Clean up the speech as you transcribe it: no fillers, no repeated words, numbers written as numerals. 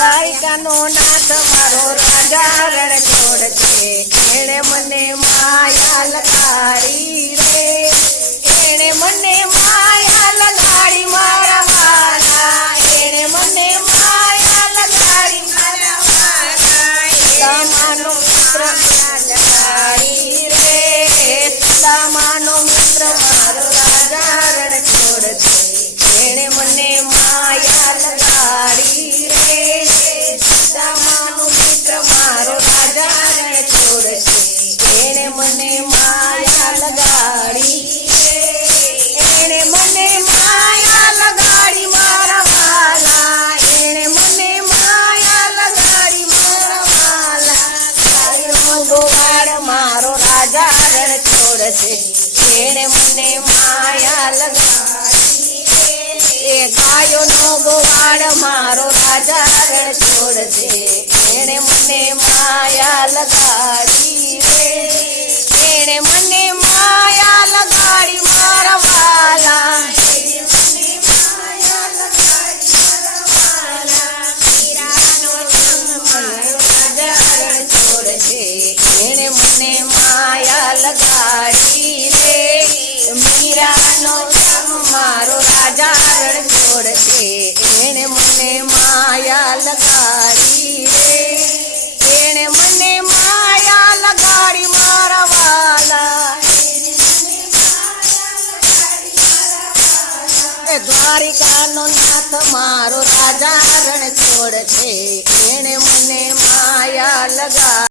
દ્વારિકાનો નાથ મારો રાજા રણછોડ છે. એણે મને માયા લગાડી રે, એણે મને માયા લગાડી મારા વાલા, એણે મને માયા લગાડી મારા વાલા. સુદામાનો મિત્ર લગાડી રે, સુદામાનો મિત્ર મારો રાજા રણછોડ છે. એણે મને માયા લગાડી રે, સુદામાનો મિત્ર મારો રાજા રણછોડ છે. એણે મને માયા લગાડી રે, એણે મને માયા લગાડી મારા વાલા, એણે મને માયા લગાડી મારા વાલા. ગાયોનો ગોવાળ મારો રાજા રણછોડ છે. એણે મને માયા લગાડી રે, એ ગાયોનો ગોવાળ મારો રાજા રણછોડ છે. એણે મને માયા લગાડી રે, એણે મને માયા લગાડી મારા વાલા, એણે મને માયા લગાડી મારા વાલા. મીરાનો સંગ મારો રાજા રણછોડ છે. એણે મને માયા લગાડી રે, મીરાનો સંગ મારો રાજા રણછોડ છે. એણે મને માયા લગાડી રે, એણે મને માયા લગાડી મારા વાલા, એણે મને માયા લગાડી મારા વાલા. એ દ્વારિકાનો નાથ મારો રાજા રણછોડ છે. એણે મને માયા લગાડી